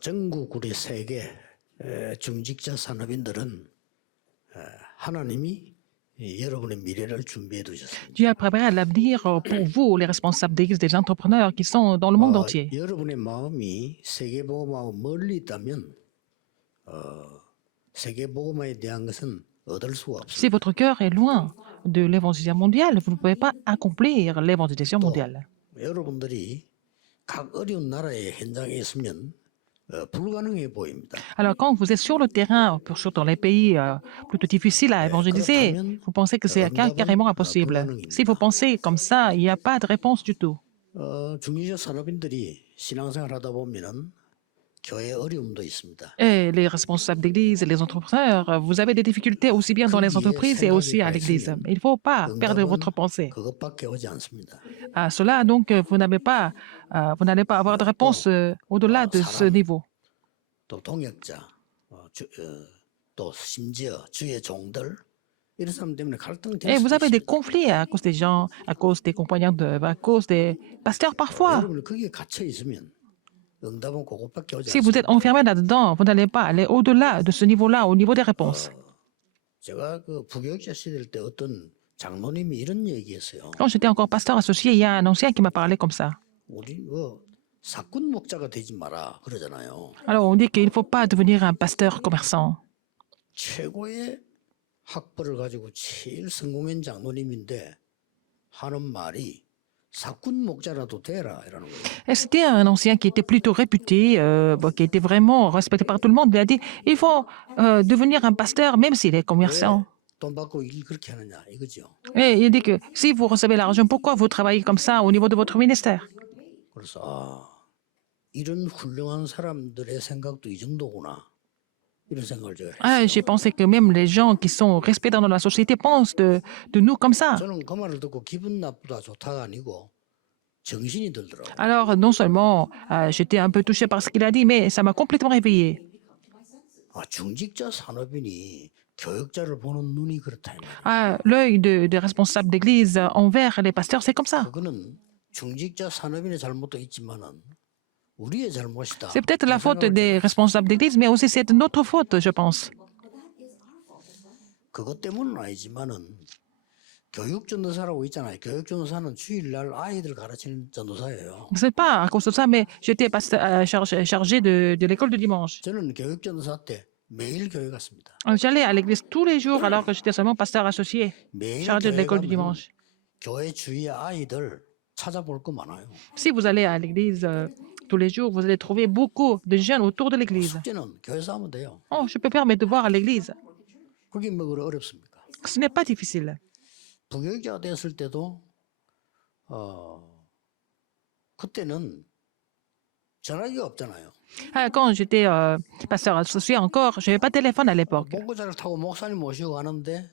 전국 우리 세계 중직자 산업인들은 하나님이 여러분의 미래를 준비해 두셨습니다. Dieu a préparé l'avenir pour vous, les responsables d'église, des entrepreneurs qui sont dans le monde entier. 여러분의 마음이 세계복음하고 멀리 있다면 세계복음에 대한 것은 얻을 수가 없습니다. Si votre cœur est loin de l'évangélisation mondiale, vous ne pouvez pas accomplir l'évangélisation 또 mondiale. 여러분들이 각 어려운 나라의 현장에 있으면 불가능해 보입니다. Alors, quand vous êtes sur le terrain, surtout dans les pays plutôt difficiles à évangéliser, vous pensez que c'est carrément impossible. Si vous pensez comme ça, il n'y a pas de réponse du tout. 중직자 산업인들이 신앙생활 하다 보면은 교회 어려움도 있습니다. Et les responsables d'église, les entrepreneurs, vous avez des difficultés aussi bien dans les entreprises et aussi à l'église. Il ne faut pas perdre votre pensée. 그것밖에 오지 않습니다. À cela, donc, vous n'allez pas avoir de réponse au-delà de ce niveau. 또 동역자, 또 심지어 주의 종들 이런 사람 때문에 갈등이 될 Et vous 수도 avez des 있습니다. conflits à cause des gens, à cause des compagnons, à cause des pasteurs parfois. 여러분이 거기에 갇혀 있으면 응답은 그것밖에 오지 Si vous êtes 않습니다. enfermé là-dedans, vous n'allez pas aller au-delà de ce niveau-là, au niveau des réponses. 제가 그 부교육자 시절 때 어떤 장로님이 이런 얘기했어요. Quand j'étais encore pasteur associé, il y a un ancien qui m'a parlé comme ça. 우리 사꾼 목자가 되지 마라 그러잖아요. Alors, on dit qu'il ne faut pas devenir un pasteur commerçant. 최고의 학벌을 가지고 제일 성공한 장로님인데 하는 말이 사꾼 목자라도 되라 이라는 거예요. Et c'était un ancien qui était plutôt réputé, qui était vraiment respecté par tout le monde. Il a dit, il faut devenir un pasteur même s'il est commerçant. 돈 받고 일 그렇게 하느냐 이거죠. Et il dit que si vous recevez l'argent, pourquoi vous travaillez comme ça au niveau de votre ministère? 그래서 이런 훌륭한 사람들의 생각도 이 정도구나 이런 생각을 제가 했어요. J'ai pensé que même les gens qui sont respectés dans la société pensent de nous comme ça. 저는 그 말을 듣고 기분 나쁘다 좋다가 아니고 정신이 들더라고요. Alors, non seulement j'étais un peu touché par ce qu'il a dit, mais ça m'a complètement réveillé. 중직자 산업인이 교육자를 보는 눈이 그렇다. 이 말이에요. L'œil des responsables d'église envers les pasteurs, c'est comme ça. 그거는 중직자 산업인의 잘못도 있지만은 우리의 잘못이다. C'est peut-être la 그런 faute 생각을 des responsables d'église, mais aussi c'est notre faute, je pense. 그것 때문은 아니지만은 교육 전도사라고 있잖아요. 교육 전도사는 주일날 아이들 가르치는 전도사예요. C'est pas à cause de ça, mais j'étais chargé de l'école du dimanche. 저는 교육 전도사 때 매일 교회 갔습니다. J'allais à l'église tous les jours alors que j'étais seulement pasteur associé, 매일 chargé de 교회 l'école du 가면 dimanche. 교회 주위의 아이들 찾아볼 거 많아요. Si vous allez à l'église tous les jours, vous allez trouver beaucoup de jeunes autour de l'église. 숙제는 교회에서 하면 돼요. Oh, je peux faire mes devoirs à l'église. 그게 뭐 그래 어렵습니까? Ce n'est pas difficile. 부교육자가 됐을 때도 그때는 전화기가 없잖아요. Quand j'étais pasteur associé encore, je n'avais pas de téléphone à l'époque. 봉고차를 타고 목사님 모시고 가는데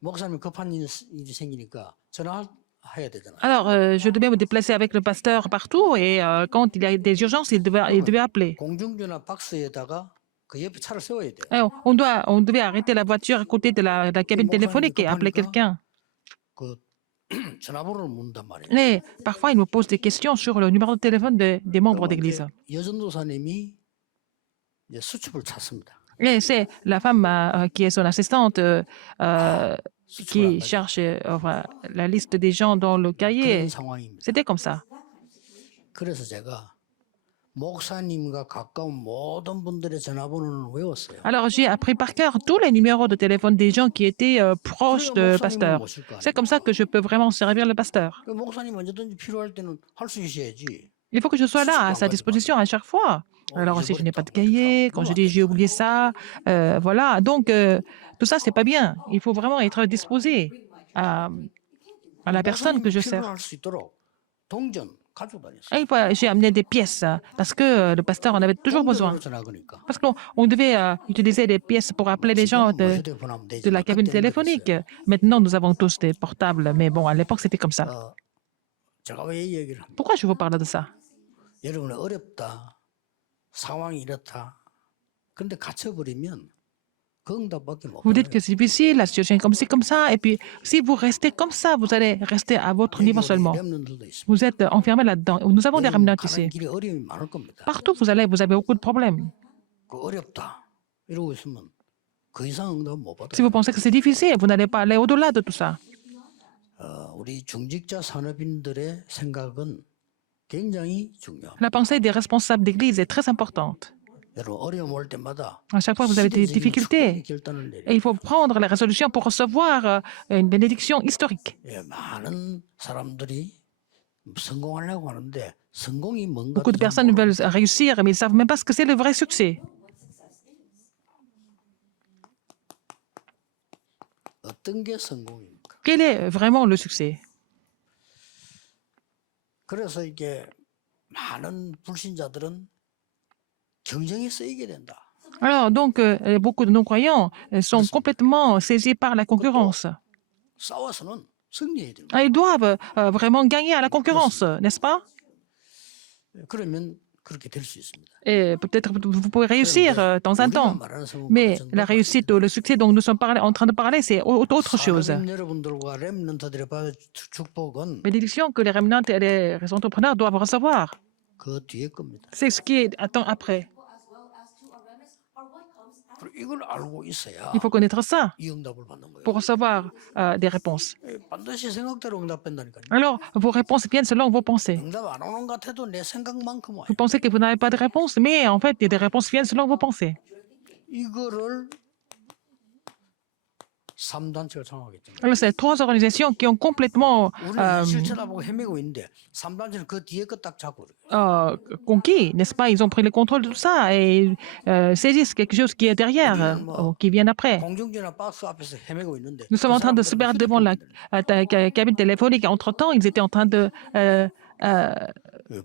목사님 급한 일이 생기니까 전화해야 되잖아요. Alors, je devais me déplacer avec le pasteur partout et quand il y a des urgences, il devait appeler. 공중전화 박스에다가 그 옆에 차를 세워야 돼요. Alors, on devait arrêter la voiture à côté de la cabine téléphonique et appeler quelqu'un. 그 전화번호를 묻는단 말이에요. Mais parfois, il me pose des questions sur le numéro de téléphone des membres d'église. 여전도사님이 이제 수첩을 찾습니다. Et c'est la femme qui est son assistante 수첩을 qui 안 가지고. cherche la liste des gens dans le cahier. 그런 상황입니다. C'était comme ça. 그래서 제가 목사님과 가까운 모든 분들의 전화번호는 외웠어요. Alors, j'ai appris par cœur tous les numéros de téléphone des gens qui étaient proches de pasteur. C'est comme ça que je peux vraiment servir le pasteur. 그 목사님 언제든지 필요할 때는 할 수 있어야지. Il faut que je sois là à sa disposition à chaque fois. Alors, si je n'ai pas de cahier, quand je dis j'ai oublié ça, voilà. Donc, tout ça, c'est pas bien. Il faut vraiment être disposé à la personne que je sers. 필요할 수 있도록 동전 가지고 다녔어요. Et j'ai amené des pièces parce que le pasteur en avait toujours besoin. 동전으로 전화 거니까. Parce qu'on devait utiliser des pièces pour appeler les gens 휴대폰 하면 되지. de la cabine téléphonique. Maintenant, nous avons tous des portables, mais bon, à l'époque, c'était comme ça. 제가 왜 이 얘기를 합니까? Pourquoi je vous parle de ça? 여러분 어렵다. 상황이 이렇다. 그런데 갇혀버리면 그 응답밖에 못 Vous dites 받아요. que c'est difficile, la situation est comme ci, comme ça. Et puis, si vous restez comme ça, vous allez rester à votre 여기 niveau 우리 seulement. 렘넌트도 있습니다. Vous êtes enfermé là-dedans. Nous avons des 여러분 remnants 가는 ici. 길에 어려움이 많을 겁니다. Partout où vous allez, vous avez beaucoup de problèmes. 그 어렵다 이러고 있으면 그 이상 응답 못 Si vous 받아요. pensez que c'est difficile, vous n'allez pas aller au-delà de tout ça. 우리 중직자 산업인들의 생각은 굉장히 중요합니다. La pensée des responsables d'église est très importante. 여러분 어려움 올 때마다 À chaque fois, vous avez des 시대적인 difficultés. 축복의 결단을 Et 내려. il faut prendre les résolutions pour recevoir une bénédiction historique. 예, 많은 사람들이 성공하려고 하는데 성공이 뭔가 Beaucoup de personnes veulent réussir, mais ils ne savent même pas ce que c'est le vrai succès. 어떤 게 성공입니까? Quel est vraiment le succès? 그래서 이게 많은 불신자들은 경쟁에 쓰이게 된다. Alors, donc, beaucoup de non-croyants sont complètement saisis par la concurrence. 싸워서는 승리해야 됩니다. Ils doivent vraiment gagner à la concurrence, n'est-ce pas? 그러면 그렇게 될 수 있습니다. Et peut-être vous pouvez réussir de temps en 우리가 temps. 말하는 성공 Mais 그 la réussite ou le succès dont nous sommes en train de parler, c'est autre chose. 산업인 여러분들과 렘넌트들의 받은 축복은 Bénédiction que les remnants et les entrepreneurs doivent recevoir. 그 뒤에 겁니다. C'est ce qui attend après. 그리고 이걸 알고 있어야 Il faut connaître ça 이 응답을 받는 거예요. pour recevoir des réponses. 반드시 생각대로 응답된다니까요. Alors, vos réponses viennent selon vos pensées. 응답 안 오는 것 같아도 내 생각만큼 와요. Vous pensez que vous n'avez pas de réponse, mais en fait, des réponses viennent selon vos pensées. 이거를 3단체가 정하겠죠. Alors, c'est trois organisations qui ont complètement 우리는 실체다 보고 헤매고 있는데 3단체는 그 뒤에 거 딱 잡고 그래요. conquis, n'est-ce pas? Ils ont pris le contrôle de tout ça et saisissent quelque chose qui est derrière, qui vient après. 공중전화 박스 앞에서 헤매고 있는데 Nous sommes en train de se perdre devant la cabine téléphonique. Entre-temps, ils étaient en train de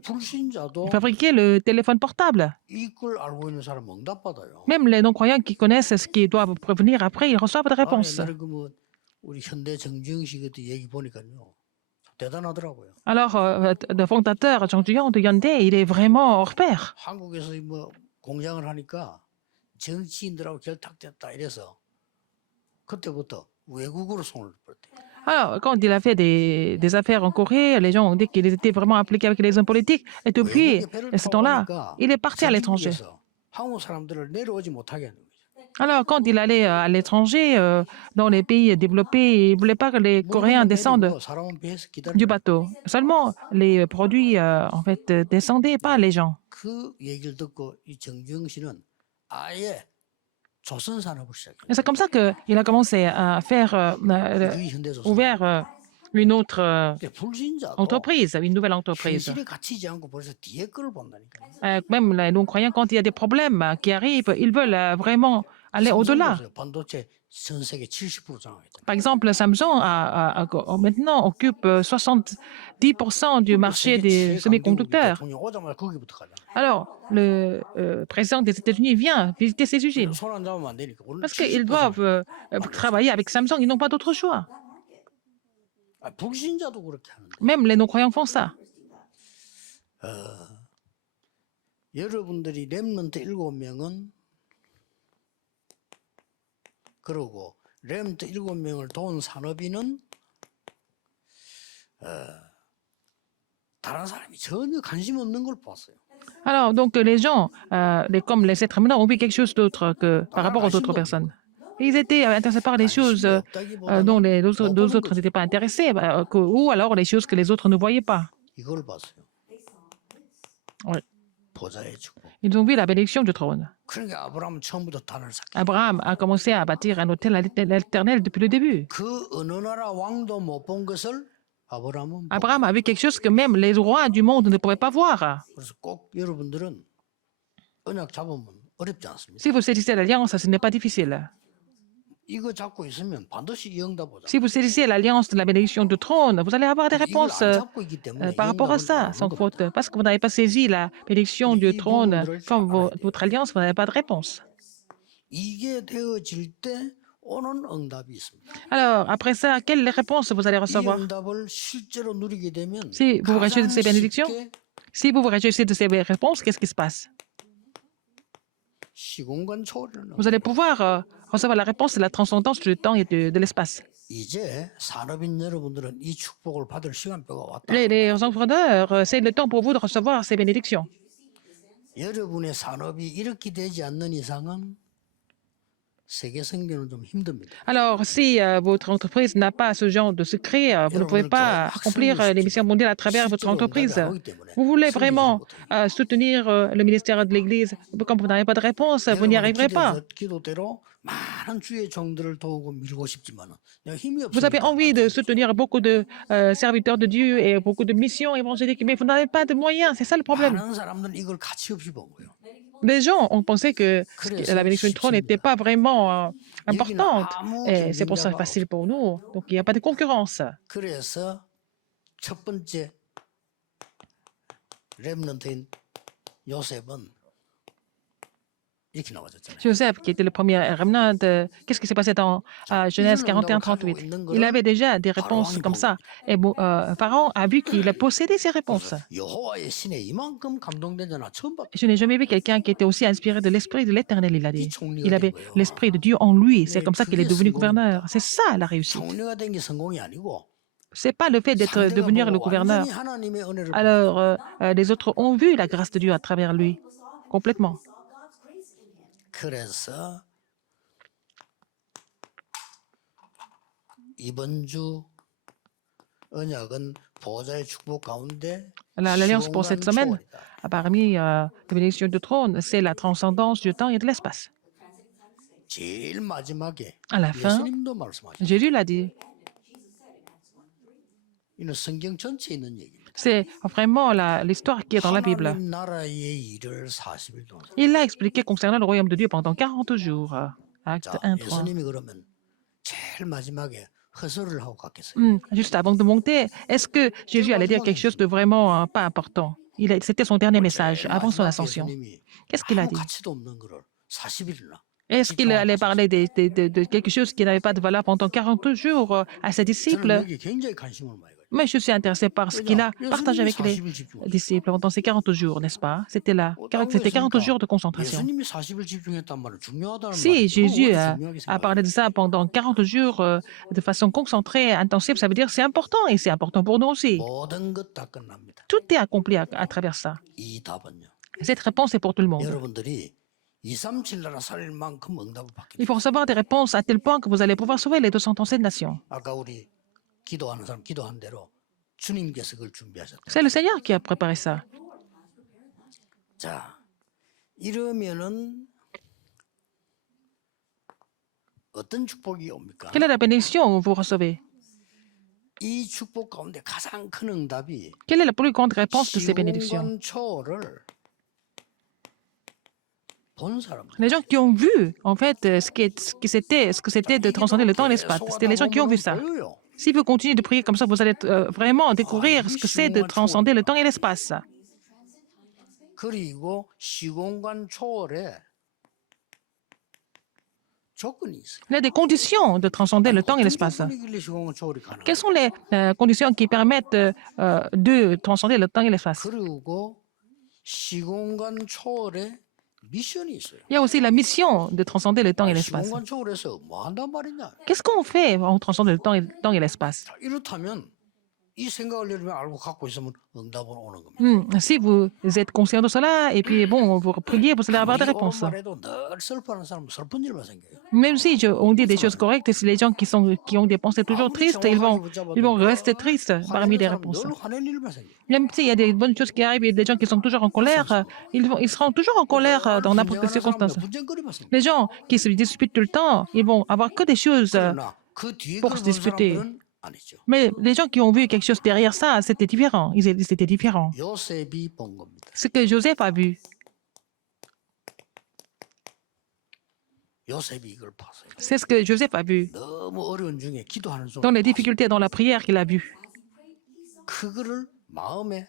불신자도 fabriquer le téléphone portable. 이걸 알고 있는 사람 응답받아요. Même les non-croyants qui connaissent ce qu'ils doivent prévenir après, ils reçoivent des réponses. 옛날에 그뭐 우리 현대 정주영 씨 그때 얘기 보니까요. 대단하더라고요. Alors, le fondateur Zhang Juyong de Hyundai, il est vraiment hors pair. 한국에서 뭐 공장을 하니까 정치인들하고 결탁됐다 이래서 그때부터 외국으로 손을 뻗대. Alors, quand il a fait des affaires en Corée, les gens ont dit qu'il était vraiment impliqué avec les hommes politiques. Et depuis ce temps-là, il est parti à l'étranger. 한국 사람들을 내려오지 못하게 하는 거죠. Alors, quand il allait à l'étranger, dans les pays développés, il ne voulait pas que les Coréens descendent 사람은 배에서 du 기다려. bateau. Seulement, les produits, en fait, descendaient, pas les gens. 그 얘기를 듣고 이 정주영 씨는 아예 조선 산업을 시작해요. Et c'est comme ça qu'il a commencé à faire 우리 현대조선. ouvert une autre 불신자도 entreprise, une nouvelle entreprise. 현실에 갇히지 않고 벌써 뒤에 거를 본다니까. Même les non-croyants, quand il y a des problèmes qui arrivent, ils veulent vraiment aller au-delà. 반도체 전 세계 70% 장악했다. Par exemple, Samsung maintenant occupe 70% du marché des semi-conducteurs. 대통령 오자마자 거기부터 가자. Alors, le président des États-Unis vient visiter ces usines 손안 잡으면 안 되니까. 오늘 parce qu'ils 70% doivent travailler avec Samsung, ils n'ont pas d'autre choix. 불신자도 그렇게 하는데. Même les non-croyants font ça. 여러분들이 렘넌트 7명은 그러고 렘넌트 7명을 도운 산업인은 다른 사람이 전혀 관심 없는 걸 봤어요. Alors, donc, les gens, comme les êtres humains, ont vu quelque chose d'autre que par rapport aux autres personnes. Ils étaient intéressés par les choses dont les autres n'étaient pas intéressés, ou alors les choses que les autres ne voyaient pas. 이걸 봤어요. Oui. 보좌의 축복. Ils ont vu la bénédiction du trône. 그러니까 아브라함은 처음부터 단을 쌓기. Abraham a commencé à bâtir un hôtel à l'Éternel depuis le début. 그 어느 나라 왕도 못 본 것을 아브라함은 Abraham a vu quelque chose que même les rois du monde ne pouvaient pas voir. 그래서 꼭 여러분들은 언약 잡으면 어렵지 않습니다. Si vous saisissez l'alliance, ce n'est pas difficile. 이거 잡고 있으면 반드시 이 응답 오잖아. Si vous saisissez l'alliance de la bénédiction du trône, vous allez avoir des 이걸 réponses 안 잡고 있기 때문에 par rapport à ça, sans faute. Parce que vous n'avez pas saisi la bénédiction du trône comme votre alliance, vous n'avez pas de réponse. 이게 되어질 때 오는 응답이 있습니다. Alors, après ça, quelle réponse vous allez 이 recevoir? 응답을 실제로 누리게 되면 Si vous réjouissez de ces bénédictions, 쉽게 si vous vous réjouissez de ces réponses, qu'est-ce qui se passe? 시공간 초월을 Vous allez pouvoir recevoir la réponse de la transcendance du temps et de l'espace. 이제 산업인 여러분들은 이 축복을 받을 시간표가 왔다. Les entrepreneurs, c'est le temps pour vous de recevoir ces bénédictions. 여러분의 산업이 이렇게 되지 않는 이상은 세계 선교는 좀 힘듭니다. Alors, si votre entreprise n'a pas ce genre de secret, vous ne pouvez pas accomplir les missions mondiales à travers votre entreprise. Vous voulez vraiment soutenir le ministère de l'Église, comme vous n'avez pas de réponse, vous n'y arriverez pas. 기도대로 많은 주의 종들을 도우고 밀고 싶지만은 내가 힘이 Vous avez 없으니까 envie de soutenir beaucoup de serviteurs de Dieu et beaucoup de missions évangéliques, mais vous n'avez pas de moyens. C'est ça le problème. 많은 사람들은 이걸 가치 없이 본 거예요. Les gens ont pensé que la bénédiction du trône n'était pas vraiment importante. Et c'est pour ça facile pour nous. Donc, il n'y a pas de concurrence. 그래서 첫 번째 렘넌트인 요셉은 이렇게 나와졌잖아요. Joseph, qui était le premier remnant, qu'est-ce qui s'est passé dans Genèse 41-38? Il avait déjà des réponses comme ça. Et Pharaon a vu qu'il a possédé ces réponses. 여호와의 신에 이만큼 감동된 자는 처음 봤다. Je n'ai jamais vu quelqu'un qui était aussi inspiré de l'esprit de l'éternel, il a dit. Il avait l'esprit de Dieu en lui. C'est comme ça qu'il est devenu gouverneur. C'est ça la réussite. 총리가 된 게 성공이 아니고 C'est pas le fait d'être devenir le gouverneur. 완전히 하나님의 은혜를 Alors, les autres ont vu la grâce de Dieu à travers lui, complètement. 그래서 이번 주 언약은 보호자의 축복 가운데 L'alliance pour cette 시공간 semaine, 초월이다. parmi les bénédictions du trône, c'est la transcendance du temps et de l'espace. 제일 마지막에 À la fin, 예수님도 말씀하셨죠. Jésus l'a dit. 이는 성경 전체에 있는 얘기입니다. C'est vraiment l'histoire qui est dans la Bible. 하나님 나라의 일을 40일 동안. Il l'a expliqué concernant le royaume de Dieu pendant 40 jours. Acte 자, 1, 3. 예수님이 그러면 제일 마지막에 허설을 하고 갔겠어요. Juste avant de monter, est-ce que Jésus allait dire quelque chose de vraiment pas important? C'était son dernier message avant son ascension. 예수님이 Qu'est-ce qu'il a 아무 dit? 가치도 없는 거를 40일이나 Est-ce qu'il allait parler de quelque chose qui n'avait pas de valeur pendant 40 jours à ses 저는 disciples? 여기 굉장히 관심을 많이 가요. Mais je suis intéressé par ce qu'il a partagé avec les disciples pendant ces 40 jours, n'est-ce pas? C'était 40 jours de concentration. 예수님이 40일 집중했단 말은 중요하다는 Si 말이에요. Jésus 그거 a 중요하게 생각해요. parlé de ça pendant 40 jours de façon concentrée, intensive, ça veut dire que c'est important et c'est important pour nous aussi. 모든 것 다 끝납니다. Tout est accompli à travers ça. 이 답은요. Cette réponse est pour tout le monde. 여러분들이 237 나라 살릴 만큼 응답을 받게 Il 돼요. faut recevoir des réponses à tel point que vous allez pouvoir sauver les 237 nations. 아까 우리 기도하는 사람 기도한 대로 주님께서 그걸 준비하셨다. C'est le Seigneur qui a préparé ça. 자, 이러면은 어떤 축복이 옵니까? Quelle est la bénédiction que vous recevez? 이 축복 가운데 가장 큰 응답이 Quelle est la plus grande réponse de ces bénédictions? 시공간 초월을 본 사람. Les gens qui ont vu, en fait, ce que c'était de transcender le temps et l'espace. C'était les gens qui ont vu ça. 보여요. Si vous continuez de prier comme ça, vous allez vraiment découvrir ce que c'est de transcender le temps et l'espace. 그리고 시공간 초월에 조건이 있어요. Il y a des conditions de transcender le temps et l'espace. 조건이길래 시공간 초월이 가능해요. Quelles sont les conditions qui permettent de transcender le temps et l'espace? 그리고 시공간 초월에 미션이 있어요. Il y a aussi la mission de transcender le temps et 아니, l'espace. 시공간 초월에서 뭐 한단 말이냐? Qu'est-ce qu'on fait en transcendant le temps et l'espace? 자, 이렇다면 이 생각을 여러분이 알고 갖고 있으면 응답은 오는 겁니다. Si vous êtes conscient de cela et puis bon, vous priez, vous allez avoir des réponses. 말해도 늘 슬퍼하는 사람은 슬픈 일만 생겨요. Même si on dit des choses correctes, si les gens qui ont des pensées toujours tristes, ils vont rester tristes parmi les réponses. 늘 화낸 일만 생겨요. Même s'il y a des bonnes choses qui arrivent et des gens qui sont toujours en colère, ils seront toujours en colère dans n'importe quelle circonstance. 분쟁거리만 생겨요. Les gens qui se disputent tout le temps, ils vont avoir que des choses. 그러나 그 뒤에 pour 걸 se 본 disputer. 사람들은 아니죠. Mais les gens qui ont vu quelque chose derrière ça, c'était différent. Ils étaient différents. 요셉이 본 겁니다. Ce que Joseph a vu, 요셉이 이걸 봤어요. c'est ce que Joseph a vu. 너무 어려운 중에 기도하는 Dans 중 les difficultés, dans la prière qu'il a vue. 그거를 마음에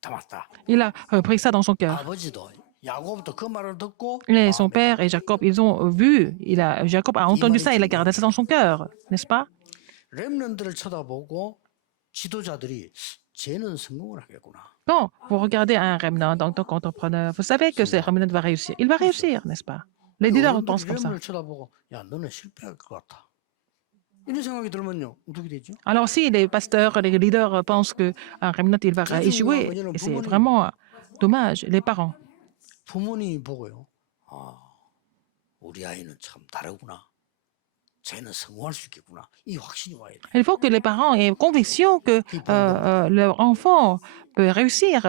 담았다. Il a pris ça dans son cœur. 아버지도 야곱도 그 말을 듣고 Et son père et Jacob, ils ont vu. Jacob a entendu ça, il a gardé ça dans son cœur, n'est-ce pas? 렘넌트를 쳐다보고 지도자들이 쟤는 성공을 하겠구나. Quand vous regardez un remnant en tant qu'entrepreneur, vous savez que ce remnant va réussir. Il va réussir, n'est-ce pas? Les leaders 어른들이 pensent comme ça. 레몬을 쳐다보고 야 너는 실패할 것 같아. 이런 생각이 들면요 어떻게 되죠? Alors, si les pasteurs, les leaders pensent que un remnant, il va 더 중요한 échouer, 거는 et c'est 부모님, vraiment dommage, les parents. 부모님이 보고요. 아, 우리 아이는 참 다르구나. 쟤는 성공할 수 있겠구나. 이 확신이 와야 돼. Il faut que les parents aient conviction que leur enfant peut réussir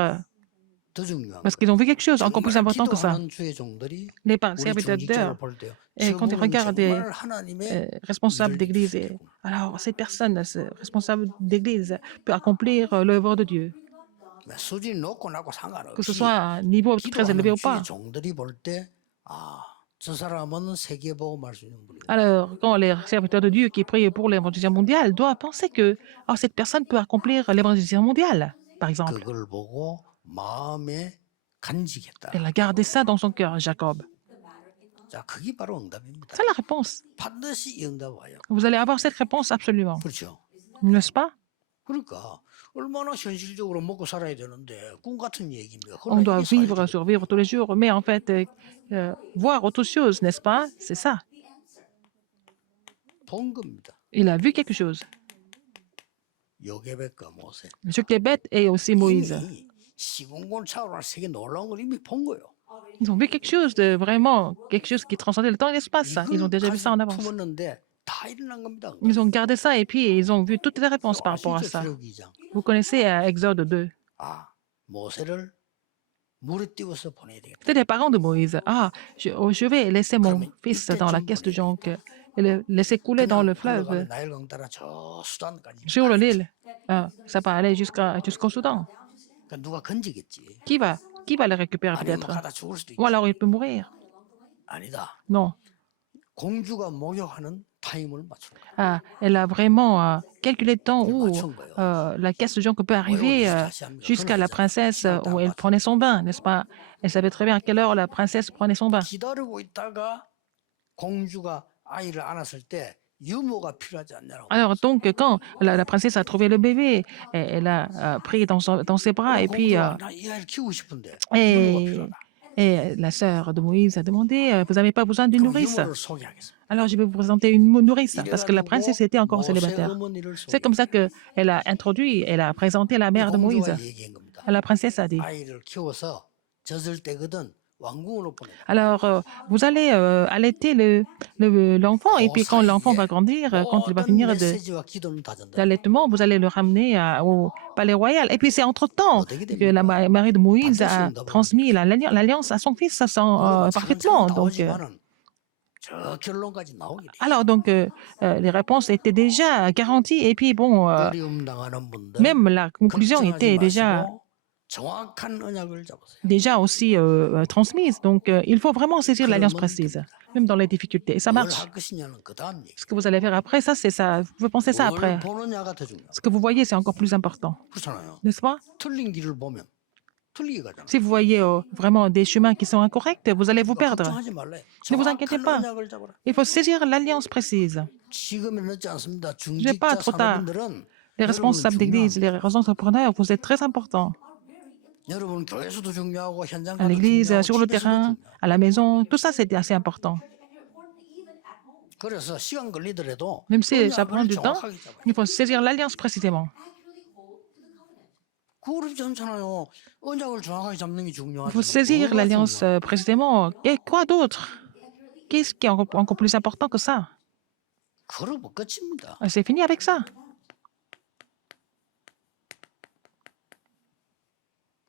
더 중요한 parce 거. qu'ils ont vu quelque chose encore plus 정말 important que ça. 기도하는 주의 종들이 Les 우리 serviteurs 중직자를 볼 때요. et quand ils 저분은 regardent des 정말 하나님의 responsables 일을 d'église, 이루시겠구나. alors cette personne, ce responsable d'église, peut accomplir l'œuvre de Dieu, 수준이 높고 낮고 que ce 상관없이 soit à un niveau très élevé 기도하는 ou 주의 pas. 종들이 볼 때 아, 저 사람은 세계복음할 수 있는 분이구나. Alors, quand les serviteurs de Dieu qui prient pour l'évangélisation mondiale doivent penser que oh, cette personne peut accomplir l'évangélisation mondiale, par exemple. 그걸 보고 마음에 간직했다. Elle a gardé ça dans son cœur, Jacob. 자, 그게 바로 응답입니다. C'est la réponse. 반드시 이 응답 와요. Vous allez avoir cette réponse absolument, 그렇죠. n'est-ce pas? 그러니까 얼마나 현실적으로 먹고 살아야 되는데 꿈 같은 얘기입니다. On doit 그러나 이게 vivre, 사실이에요. survivre tous les jours, mais en fait, voir autre chose, n'est-ce pas? C'est ça. 본 겁니다. Il a vu quelque chose. 요게벳과 모세. Jochebed et aussi Moïse. 이미 시공간 차원할 세계 놀라운 걸 이미 본 거예요. Ils ont vu quelque chose de vraiment, quelque chose qui transcendait le temps et l'espace. Ça. Ils ont déjà vu ça en avance. 품었는데 다 일어난 겁니다. Ils ont gardé ça et puis ils ont vu toutes les réponses par rapport à 아시죠? ça. 출애굽기 2장. Vous connaissez Exode 2. 아, 모세를 물에 띄워서 보내야 되겠다. C'était les parents de Moïse. Ah, je vais laisser mon fils dans la caisse de jonque et le laisser couler dans le fleuve, 흘러가는 나일강 따라 저 수단까지. sur le Nil. Ça va aller jusqu'au Soudan. 그러니까 누가 건지겠지. Qui va le récupérer 아니면 peut-être? 가다 죽을 수도 있지. Ou alors il peut mourir. 아니다. Non. 공주가 목욕하는 타임을 맞춘 거야. Ah, elle a vraiment calculé le temps où 맞춘 거예요. la caisse de jonque peut arriver jusqu'à la princesse où elle prenait son bain, n'est-ce pas? Elle savait très bien à quelle heure la princesse prenait son bain. 기다리고 있다가 공주가 아이를 안았을 때 유모가 필요하지 않냐고. Alors, donc, quand la princesse a trouvé le bébé, elle a pris dans ses bras et puis 공주가 나이 아이를 키우고 싶은데 유모가 et, 필요하다. et la sœur de Moïse a demandé, vous n'avez pas besoin d'une 그럼 nourrice? 유모를 소개하겠습니다. Alors, je vais vous présenter une nourrice parce que la princesse était encore 모세 célibataire. 어머니를 C'est comme ça qu'elle a introduit, elle a présenté la mère de Moïse. 공주가 얘기한 겁니다. La princesse a dit, 아이를 키워서 젖을 때거든 왕궁으로 보내. alors, vous allez allaiter l'enfant et puis quand l'enfant va grandir, quand il va finir 메시지와 기도는 다 전달. d'allaitement, vous allez le ramener au palais royal. Et puis c'est entre-temps que la Marie de Moïse a transmis l'alliance à son fils parfaitement. Donc, 저 결론까지 나오게 돼. alors, donc, les réponses étaient déjà garanties et puis bon, 어려움 당하는 분들 même la conclusion 걱정하지 était déjà 마시고 정확한 언약을 잡으세요. aussi transmise. Donc, il faut vraiment saisir l'alliance précise, même dans les difficultés. Et ça 뭘 marche. 할 것이냐는 그다음 얘기. Ce que vous allez faire après, ça, c'est ça. Vous pouvez penser ça après. 뭘 보느냐가 더 중요해요. Ce que vous voyez, c'est encore plus important. 그렇잖아요. N'est-ce pas? 틀린 길을 보면 틀리게 가잖아요. Si vous voyez vraiment des chemins qui sont incorrects, vous allez vous perdre. 걱정하지 말래. Ne vous inquiétez 정확한 pas. 언약을 잡으라. Il faut saisir l'alliance précise. 지금은 늦지 않습니다. n'est pas 중직자 trop tard. 산업인들은 Les responsables d'église, les entrepreneurs, vous êtes très importants. 여러분 교회에서도 중요하고 현장 À 가도 l'église, 중요하고 sur le 집에서도 terrain, 중요하고. à la maison, tout ça, c'est assez important. 그래서 시간 걸리더라도 Même si ça 언약을 prend du temps, 정확하게 잡아요. il faut saisir l'alliance précisément. 그렇지 않잖아요. 언약을 정확하게 잡는 게 Il 중요하지. faut saisir l'alliance précisément. Et quoi d'autre? Qu'est-ce qui est encore plus important que ça? 그러고 끝입니다. C'est fini avec ça.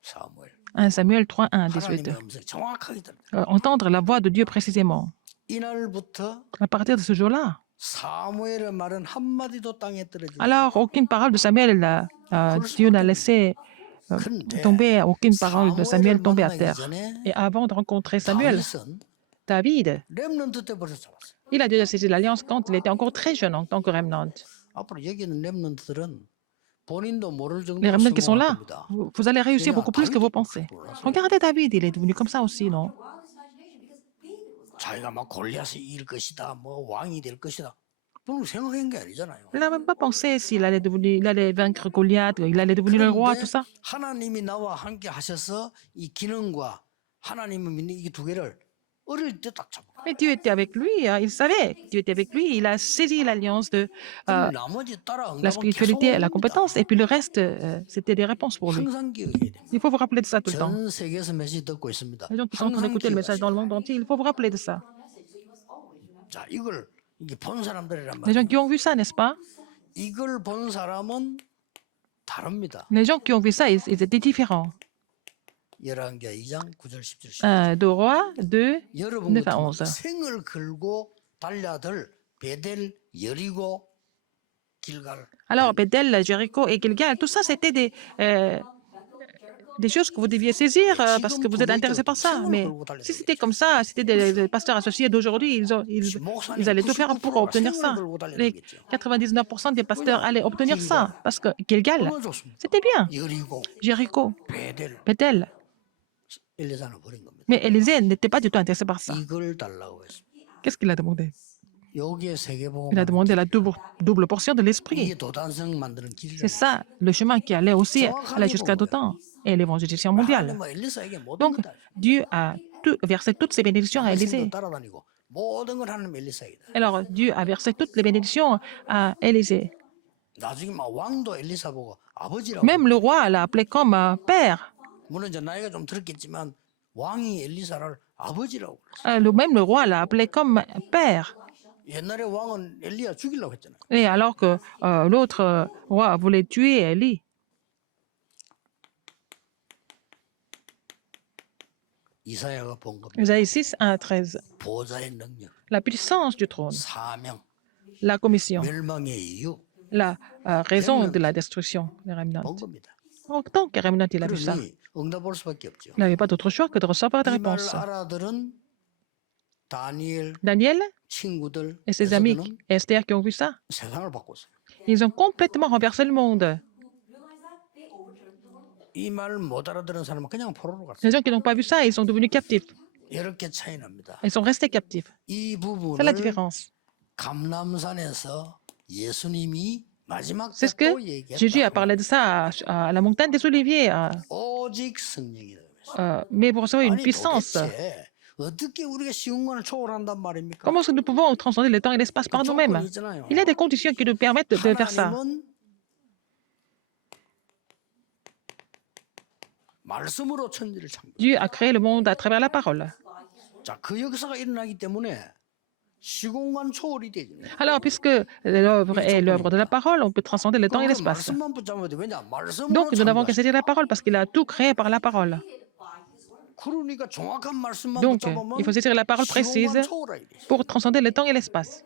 사무엘. 1 Samuel 3, 1, 18. 하나님의 음성 정확하게 들어. Entendre la voix de Dieu précisément. 이날부터 À partir de ce jour-là, 사무엘의 말은 한 마디도 땅에 떨어지지. alors aucune parole de Samuel, Dieu n'a laissé tomber, aucune parole de Samuel tomber à terre. Et avant de rencontrer Samuel, 다윗은 David, 렘넌트 때 벌써 잡았어요. il a déjà saisi l'alliance quand il était encore très jeune en tant que remnant. 앞으로 여기 있는 렘넌트들은 본인도 모를 Les 정도로 remnants qui sont 성공할 là, 겁니다. vous allez réussir beaucoup plus que vous pensez. Regardez David, il est devenu comme ça aussi, non? 자기가 막 골리앗이 이길 것이다, 뭐 왕이 될 것이다. 그런 거 생각한 게 아니잖아요. Il n'a même pas pensé s'il allait vaincre Goliath, il allait devenir le roi, tout ça. 하나님이 나와 함께 하셔서 이 기능과 하나님을 믿는 이 두 개를 어릴 때 딱 잡아. Mais Dieu était avec lui, hein, il savait que Dieu était avec lui, il a saisi l'alliance de 그럼 나머지 따라 la 응답은 계속 spiritualité et 오는 la 겁니다. compétence, et puis le reste, c'était des réponses pour lui. 항상 기억해야 돼. Il faut vous rappeler de ça tout le temps. 전 세계에서 메시지 듣고 있습니다. Les gens qui sont en train 항상 d'écouter le message 기억하세요. dans le monde entier, il faut vous rappeler de ça. 자, 이걸 이게 본 사람들이란 Les gens 말이에요. qui ont vu ça, n'est-ce pas? 이걸 본 사람은 다릅니다. Les gens qui ont vu ça, ils étaient différents. 열왕기하 2장 9절 10절 10절. De Roi 2, 여러분 9 à 같으면 11. 생을 걸고 달려들 베델, 여리고, 길갈. Alors, Bethel, Jéricho et Gilgal, tout ça, c'était des choses que vous deviez saisir parce que vous êtes intéressé par ça. Mais si c'était comme ça, c'était des pasteurs associés d'aujourd'hui, ils allaient tout faire pour obtenir ça. Les 99% des pasteurs allaient obtenir ça parce que Gilgal, 얼마나 좋습니까? c'était bien. 여리고, Jéricho, 베델, Bethel. 엘리사는 버린 겁니다. Mais Élisée n'était pas du tout intéressé par ça. 이걸 달라고 했습니다. Qu'est-ce qu'il a demandé? 여기에 세계복음 Il a demandé la double portion de l'esprit. 이게 도단성 만드는 길이라는 C'est ça, le chemin qui allait aussi aller jusqu'à Dotan et l'évangélisation mondiale. 하나님은 엘리사에게 모든 Donc, 걸 다 Dieu a versé toutes ses bénédictions à Élisée. 백성도 따라다니고 모든 걸 하나님 엘리사에게. Alors, Dieu a versé toutes les bénédictions à Élisée. 나중에 막 왕도 엘리사 보고 아버지라고. Même le roi l'a appelé comme père. 물론 이제 나이가 좀 들었겠지만 왕이 엘리사를 아버지라고 그랬어요. Même le roi l'a appelé comme père. 옛날에 왕은 엘리야 죽이려고 했잖아요. Et alors que l'autre roi voulait tuer Élie. 이사야가 본 겁니다. Isaïe 6, 1 à 13. 보좌의 능력, La puissance du trône, 사명, la commission, 멸망의 이유 la raison de la destruction des 본 remnants. 겁니다. En tant que remnant, il a vu ça. 그러니 응답할 수밖에 없죠. Il n'avait pas d'autre choix que de recevoir des 이 말 réponses. 알아들은 다니엘 Daniel 친구들, et ses amis, 에서들은 Esther, qui ont vu ça, 세상을 바꿨어요. ils ont complètement renversé le monde. 이 말 못 알아들은 사람은 그냥 포로로 갔어요. Les gens qui n'ont pas vu ça, ils sont devenus captifs. 이렇게 차이 납니다. Ils sont restés captifs. 이 C'est la 부분을 différence. 감람산에서 예수님이 마지막 C'est ce 때 que 또 Jésus a 얘기했다. parlé de ça à la montagne des Oliviers. 오직 성령이다. Mais vous recevez une 아니 puissance. 도대체 어떻게 우리가 시공간을 초월한단 말입니까? Comment est-ce que nous pouvons transcender le temps et l'espace par 그 nous-mêmes? 조건이 있잖아요. Il y a des conditions qui nous permettent de faire ça. 하나님은 말씀으로 천지를 창조. Dieu a créé le monde à travers la parole. 자, 그 역사가 일어나기 때문에 시공간 초월이 되죠. Alors, puisque l'œuvre est l'œuvre de la parole, on peut transcender le temps et l'espace. 말씀만 붙잡으면 돼. 왜냐? 말씀으로 Donc, nous n'avons qu'à 창조하시- saisir la parole parce qu'il a tout créé par la parole. 그러니까 정확한 말씀만 Donc, 붙잡으면 il faut saisir la parole précise 시공간 초월하게 돼. pour transcender le temps et l'espace.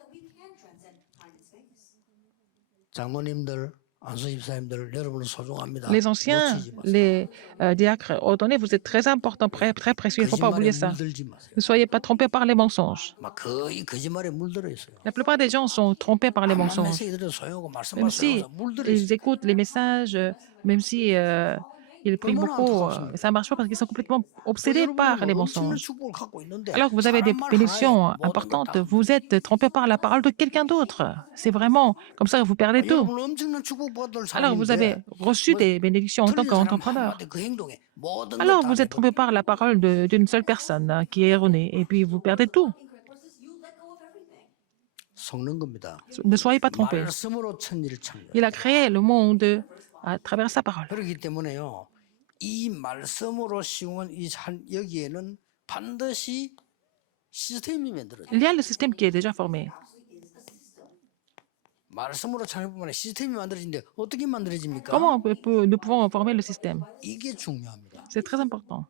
장모님들, 안수 집사님들, 여러분은 소중합니다. Les anciens, 놓치지 마세요. les diacres ordonnés, vous êtes très importants, très précieux, il ne faut pas 거짓말에 oublier ça. 물들지 마세요. Ne soyez pas trompés par les mensonges. 막 거의 거짓말에 물들어 있어요. La plupart des gens sont trompés par les 암만 mensonges. 메시지 들어도 소용없고 말씀만 Même si 소용없어 물들어 ils 있어요. écoutent les messages, même si ils prient beaucoup, ça ne marche pas parce qu'ils sont complètement obsédés par les 엄청난 mensonges. 축복을 갖고 있는데 Alors que vous avez des 사람 말 bénédictions 하나에 모든 걸 importantes, 다- vous êtes trompés par la parole de quelqu'un d'autre. C'est vraiment comme ça que vous perdez tout. 여러분 엄청난 축복받을 Alors vous avez 사람인데 reçu des bénédictions en tant 틀린 사람 qu'entrepreneur. 한마디 그 행동에 모든 Alors 걸 vous 다 êtes trompé par la parole d'une seule personne qui est erronée et puis vous perdez tout. 속는 겁니다. Ne soyez pas trompés. 말씀으로 천지를 창조. Il a créé le monde à travers sa parole. 그렇기 때문에요. 이 말씀으로 시공한 여기에는 반드시 시스템이 만들어져. Il y a le système qui est déjà formé. 말씀으로 창조뿐만 아니라 시스템이 만들어진데 어떻게 만들어집니까? Comment nous pouvons former le système? 이게 중요합니다. C'est très important.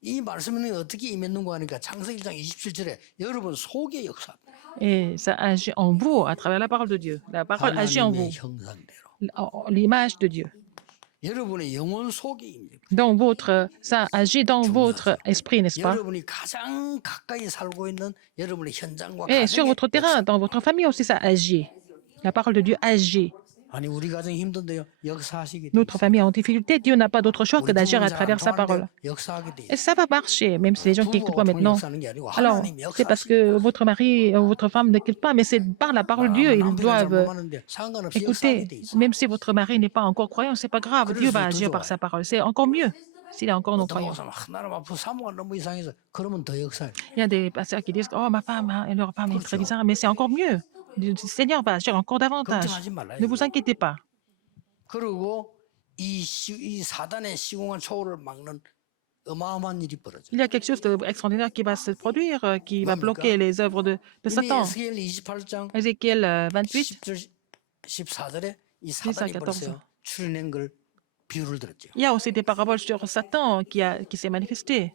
이 말씀이 어떻게 임했는가 하니까 창세기 1장 27절에 여러분 속의 역사. Et ça agit en vous à travers la parole de Dieu. La parole agit en vous, 하나님의 형상대로. l'image de Dieu. 여러분의 영혼 속에 임해. Ça agit dans votre esprit, n'est-ce pas? 여러분이 가장 가까이 살고 있는 여러분의 현장과 Et sur 가정의 votre terrain, dans votre famille aussi, ça agit. La parole de Dieu agit. 아니 우리 가정 힘든데요. 역사하시게 돼. Notre famille est en difficulté, Dieu n'a pas d'autre choix que 우리 d'agir à 부부는 잘안 travers sa parole. 통하는데 역사하게 돼. Et ça va marcher, même si les gens qui n'écoutent pas 부부가 maintenant. 역사하는 게 아니고 Alors, 하나님이 c'est parce 역사하시게 que votre mari ou votre femme n'écoute pas, mais c'est par la parole de Dieu, ils doivent 상관없이 역사하게 écouter. 돼 있어. Même si votre mari n'est pas encore croyant, c'est pas grave, Dieu va agir par sa parole. C'est encore mieux. s'il est encore 어떤 non-croyant. 목사님 나는 아프 사모가 너무 이상해서 그러면 더 역사해. Il y a des pasteurs qui disent oh, ma femme, hein, et leur femme est très 그렇죠. bizarre, mais c'est encore mieux. Le Seigneur va agir encore davantage. 걱정하지 말아요. Ne vous inquiétez pas. 그리고 이 사단의 시공한 초월을 막는 어마어마한 일이 벌어져. Il y a quelque chose d'extraordinaire qui va se produire, qui va 뭡니까? bloquer les œuvres de 이미 Satan. 에스겔 28장 Ézéchiel 28, 10절 14절에 이 10 à 사단이 14. 벌써 출현한 걸 비유를 들었죠. Il y a aussi des paraboles sur Satan qui s'est manifesté.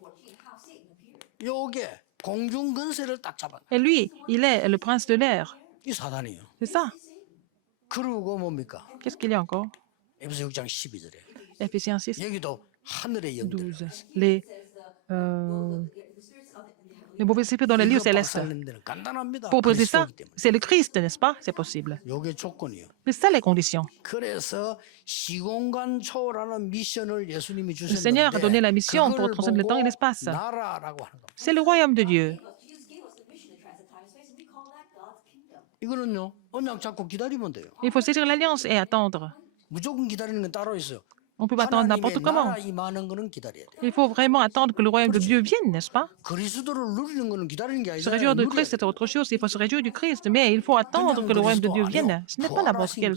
요게 공중 근세를 딱 잡아. Et lui, il est le prince de l'air. 이 사단이에요. C'est ça. 그리고 뭡니까? Qu'est-ce qu'il y a encore? 에베소 6장 12절에 Ephésiens 6, 여기도 하늘의 영들 12. Les mauvais esprits dans les lieux célestes. 박살낸 데는 간단합니다. Pour poser ça, 그리스도이기 때문에. c'est le Christ, n'est-ce pas? C'est possible. 요게 조건이에요. C'est ça les conditions. 그래서 시공간 초월하는 미션을 예수님이 Le Seigneur a donné la mission pour 그걸 transcender le temps et 보고 l'espace. 나라라고 하는 겁니다. C'est le royaume de Dieu. 이거는요 언약 잡고 기다리면 돼요. Il faut saisir l'alliance et attendre. 무조건 기다리는 건 따로 있어요. On ne peut pas attendre n'importe 하나님의 comment. 나라 임하는 거는 기다려야 돼. Il faut vraiment attendre que le royaume de Dieu vienne, n'est-ce pas? 그리스도를 누리는 거는 기다리는 게 Se 아니라 réjouir du Christ, c'est autre chose. Il faut se réjouir du Christ, mais il faut attendre que le royaume de Dieu vienne. Ce n'est pas n'importe quel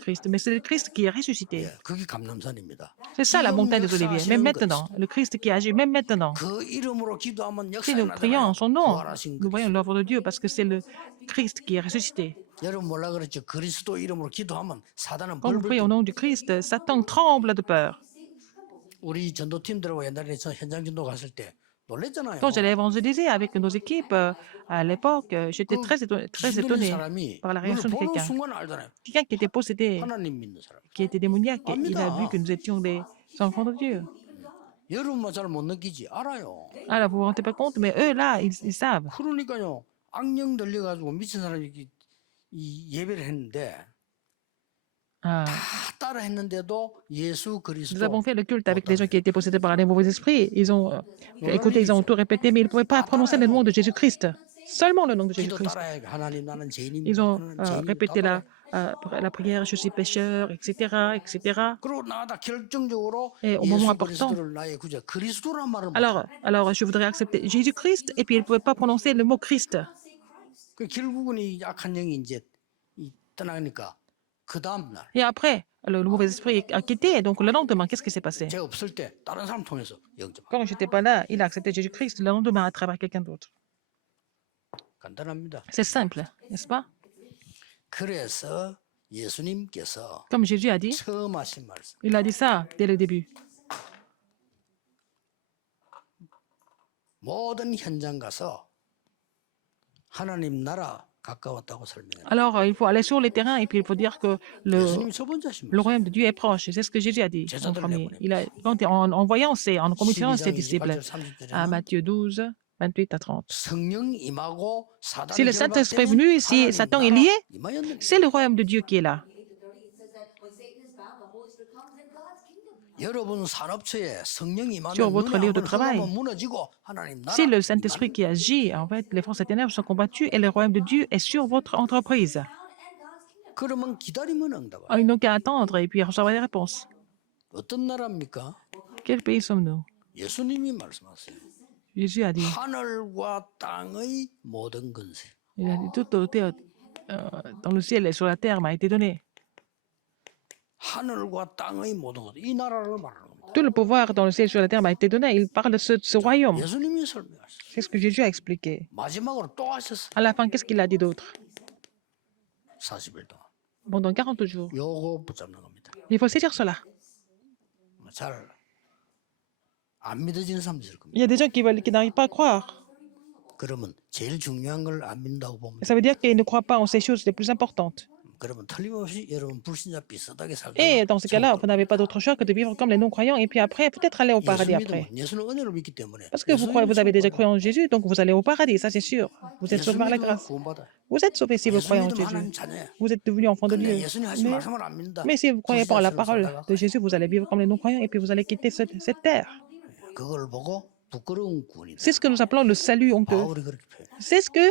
Christ, mais c'est le Christ qui est ressuscité. 그게 감람산입니다. C'est ça la montagne des Oliviers. Même maintenant, le Christ qui agit, même maintenant. 그 이름으로 기도하면 Si nous 역사가 prions en son 나타나요. nom, 부활하신 nous voyons l'œuvre de Dieu parce que c'est le Christ qui est ressuscité. 여러분 몰라 그랬죠. 그리스도 이름으로 기도하면 사단은 Quand vous 벌벌 priez au nom du Christ, Satan tremble de peur. 우리 전도팀들하고 옛날에 저 현장 전도 갔을 때 놀랬잖아요. Quand j'allais évangéliser avec nos équipes à l'époque, j'étais 그 très 귀신 들린 étonné 사람이 par la 우리를 réaction de 보는 quelqu'un. 순간 알잖아요. Quelqu'un qui était possédé, 하나님 믿는 사람. qui était démoniaque, il a vu que nous étions des enfants de Dieu. 여러분만 잘 못 느끼지 알아요. Alors, vous ne vous rendez pas compte, mais eux, là, ils savent. 그러니까요. 악령 들려가지고 미친 사람이 이 예배를 했는데 Ah. 다 따라 했는데도 예수 Nous 그리스도 avons fait le culte avec des gens qui étaient possédés par les mauvais esprits. Ils ont écouté, ils ont tout répété, mais ils ne pouvaient pas prononcer le nom de Jésus-Christ. Seulement le nom de 기도 Jésus-Christ. 따라해 하나님 나는 죄인입니다. Ils ont 나는 죄인입니다. répété la prière, je suis pécheur, etc., etc. 그리고 나다 결정적으로 Et au moment 예수 important, 그리스도를 나의 구주 그리스도란 말을 못 alors je voudrais accepter Jésus-Christ, et puis ils ne pouvaient pas prononcer le mot Christ. 그 결국은 이 악한 영이 이제 떠나니까 그 다음 날 Et après, le mauvais esprit a quitté, donc le lendemain, qu'est-ce qui s'est passé? 제가 없을 때 다른 사람 통해서 영접. Quand je n'étais pas là, il a accepté Jésus-Christ, le lendemain à travers quelqu'un d'autre. 간단합니다. C'est simple, n'est-ce pas? 그래서 예수님께서 Comme Jésus a dit, 처음 하신 말씀. il a dit ça dès le début. 모든 현장 가서 하나님 나라 가까웠다고 설명해요. Alors, il faut aller sur les terrains et puis il faut dire que 예수님이 첫 번째 하신 le 말씀. royaume de Dieu est proche. C'est ce que Jésus a dit en premier. En voyant en communiquant ses 12장 disciples 28절 30절에 à Matthieu 12, 28 à 30. 성령 임하고 Si le Saint-Esprit est venu, si Satan est lié, c'est le royaume de Dieu qui est là. 여러분 산업체에 성령 임하면 Sur votre 눈에 lieu de 한번 travail. 흘러가면 무너지고 하나님 나라 Si le Saint-Esprit qui agit, en fait, les forces des ténèbres sont combattues et le royaume de Dieu est sur votre entreprise. 그러면 기다리면 응답. Ils n'ont qu'à attendre et puis recevoir des réponses. 어떤 나라입니까? Quel pays sommes-nous? 예수님이 말씀하세요. Jésus a dit, 하늘과 땅의 모든 권세. il a dit toute autorité dans le ciel et sur la terre m'a été donnée. 하늘과 땅의 모든 것. 이 나라를 말하는 겁니다. Tout le pouvoir dans le ciel et sur la terre m'a été donné. Il parle de ce royaume. 예수님이 설명하셨어요. C'est ce que Jésus a expliqué. 마지막으로 또 하셨어요. À la fin, qu'est-ce qu'il a dit d'autre? 40일 동안. Pendant 40 jours. 요거 붙잡는 겁니다. Il faut saisir cela. 잘 안 믿어지는 사람도 있을 겁니다. Il y a des gens qui n'arrivent pas à croire. 그러면 제일 중요한 걸 안 믿는다고 보면 Ça veut dire qu'ils ne croient pas en ces choses les plus importantes. 그러면 틀림없이 여러분 불신자 비슷하게 살다가 Et dans ce cas-là, vous n'avez pas d'autre choix que de vivre comme les non-croyants et puis après, peut-être aller au paradis après. 예수는 은혜를 믿기 때문에 Parce que vous avez déjà cru en Jésus, donc vous allez au paradis, ça c'est sûr. Vous êtes sauvés par la grâce. 구원받아요. Vous êtes sauvés si vous croyez en 예수 믿으면 Jésus. 하나님 자녀예요. Vous êtes devenus enfants de 근데 Dieu. 예수님 하신 말씀을 안 믿는다. Mais si vous ne croyez pas en la 불신자처럼 parole 살다가 de Jésus, vous allez vivre comme les non-croyants et puis vous allez quitter cette terre. 그걸 보고 부끄러운 구원이다. C'est ce que nous appelons le salut honteux. 바울이 그렇게 표현해. C'est ce que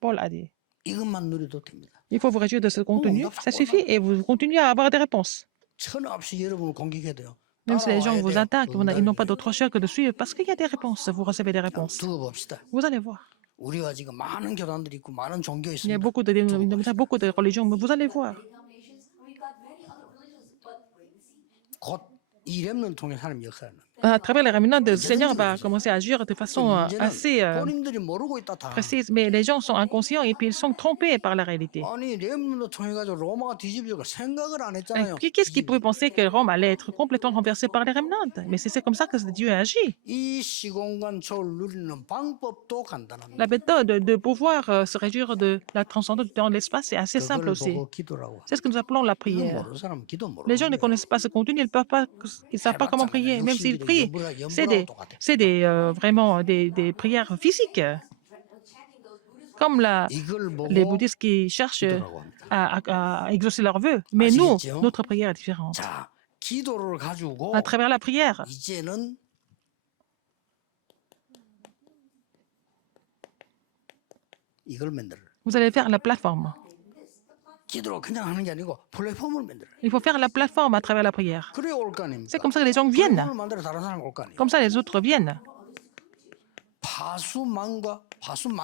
Paul a dit. 이것만 누려도 됩니다. Il faut vous réjouir de ce contenu. Ça suffit et vous continuez à avoir des réponses. 천없이 여러분을 공격해도요. Même si les gens 따라와야 vous 돼요. attaquent, ils n'ont pas 응답이. d'autre choix que de suivre parce qu'il y a des réponses. Vous recevez des 한번 réponses. 두고 봅시다. Vous allez voir. 우리가 지금 많은 교단들이 있고 많은 종교 Il y a 있습니다. beaucoup de 두고 dénominations, 봅시다. beaucoup de religions, mais vous allez voir. 곧 이 렘넌트 통해 하나님 역사는. À travers les remnants, le Seigneur va commencer à agir de façon 문제는 assez 본인들이 모르고 있다 다. précise. Mais les gens sont inconscients et puis ils sont trompés par la réalité. 아니 렘넌트 통해 가지고 로마가 뒤집어질 걸 생각을 안 Et 했잖아요. puis, qu'est-ce qui pouvait penser que Rome allait être complètement renversée par les remnants? Mais c'est comme ça que Dieu agit. 이 시공간 초를 누리는 방법도 간단합니다. La méthode de pouvoir se réjouir de la transcendance du temps et de l'espace, c'est assez simple 그걸 aussi. 보고 기도라고. C'est ce que nous appelons la 이거 prière. 모르는 사람은 기도 모르는 Les gens ne 거예요. connaissent pas ce contenu, ils ne savent pas comment prier. Même s'ils prient, c'est vraiment des prières physiques. Comme 이걸 les 보고 bouddhistes qui cherchent 기도라고 합니다. à exaucer leurs vœux. Mais nous, 아시겠죠? notre prière est différente. 자, 기도를 가지고 À travers la prière, 이제는 이걸 만들어. vous allez faire la plateforme. 기도를 그냥 하는 게 아니고 플랫폼을 만들어. Il faut faire la plateforme à travers la prière. 그래 올 거 아닙니까? C'est comme ça que les gens viennent. 플랫폼을 만들어 다른 사람 올 거 아니에요. Comme ça, les autres viennent. 파수망과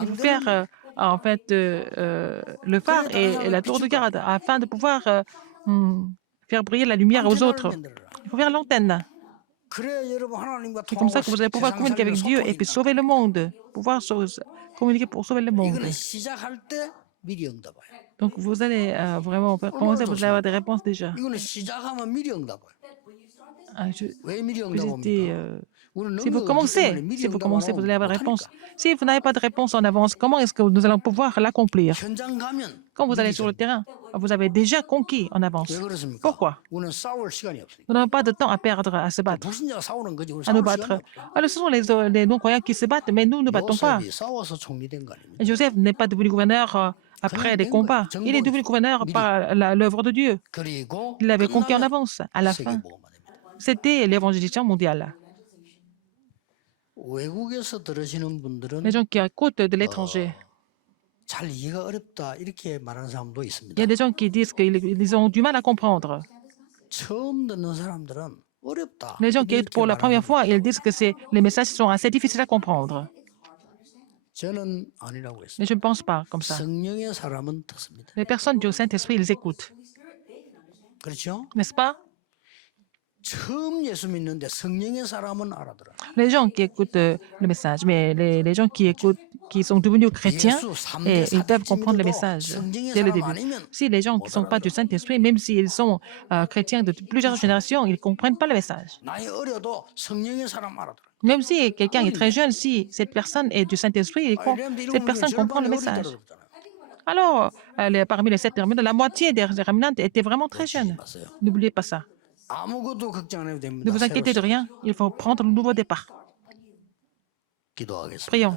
Il faut faire en fait le phare et la tour de garde afin de pouvoir faire briller la lumière aux autres. Il faut faire l'antenne. C'est comme ça que vous allez pouvoir communiquer avec Dieu et puis sauver le monde. Pouvoir communiquer pour sauver le monde. 이거는 시작할 때 미리 응답 와요. Donc vous allez vraiment commencer, vous allez avoir des réponses déjà. 이거는 시작하면 미리 응답 와요. 왜 미리 응답 J'étais, 옵니까? 우리는 si vous 능력이 없기 commencez, 때문에 미리 si vous 응답 안 commencez, vous allez avoir des 하면 réponses. Si vous n'avez pas de réponse en avance, comment est-ce que nous allons pouvoir l'accomplir? 현장 가면 Quand vous allez sur le terrain, vous avez déjà conquis en avance. 왜 그렇습니까? Pourquoi? 우리는 싸울 시간이 없으니까. Nous n'avons pas de temps à perdre, à se battre, 불신자가 싸우는 거지 우리 à nous 싸울 시간이 battre. 없다. Alors, ce sont les non-croyants qui se battent, mais nous ne battons pas. 요셉이 싸워서 총리된 거 아닙니까? Et Joseph n'est pas devenu gouverneur après des combats. Il est devenu gouverneur par l'œuvre de Dieu. 그리고 Il avait conquis en 끝나면 avance. À la fin, 세계복음화 됩니다. c'était l'évangélisation mondiale. 외국에서 들으시는 분들은 Les gens qui écoutent de l'étranger. 잘 이해가 어렵다 이렇게 말하는 사람도 Il 있습니다. y a des gens qui disent qu'ils ont du mal à comprendre. 처음 듣는 사람들은 어렵다. Les gens qui écoutent pour la première fois, ils disent que les messages sont assez difficiles à comprendre. 저는 아니라고 했어요. Mais je ne pense pas comme ça. 성령의 사람은 듣습니다. Les personnes du Saint-Esprit, ils écoutent. 그렇죠? N'est-ce pas? 처음 예수 믿는데 성령의 사람은 알아들어. Les gens qui écoutent le message, mais les gens qui écoutent, qui sont devenus chrétiens, 예수 3대 et ils peuvent comprendre le 사택지민들도 message 성령의 dès le 사람 début. 아니면 Si les gens qui ne sont pas du Saint-Esprit, même s'ils sont chrétiens de plusieurs générations, ils ne comprennent pas le message. 나이 어려도 성령의 사람 알아들어. Même si quelqu'un est très jeune, si cette personne est du Saint-Esprit, cette personne comprend le message. Alors, parmi les 7 remnants, la moitié des remnants étaient vraiment très jeunes. N'oubliez pas ça. 아무것도 걱정 안 해도 됩니다. Ne vous inquiétez de rien, il faut prendre le nouveau départ. 기도하겠습니다. Prions.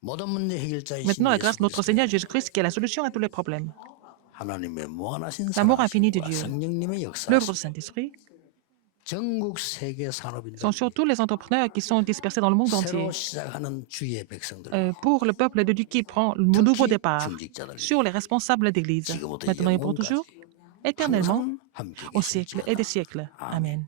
모든 문제 해결자이신 Maintenant, la grâce de 예수 notre Seigneur Jésus-Christ qui est la solution à tous les problèmes. 하나님의 무한하신 L'amour infini de 사랑과 Dieu, 성령님의 역사 l'œuvre du Saint-Esprit, 전국 세계 산업인들 sont surtout les entrepreneurs qui sont dispersés dans le monde entier. 새로 시작하는 주의 백성들 Pour le peuple de Dieu qui prend le nouveau 특히 départ 중직자들 sur les responsables d'Église, 지금부터 maintenant et pour toujours, 영원까지 éternellement, 항상 함께 au 계실지어다. siècle et des siècles. Amen.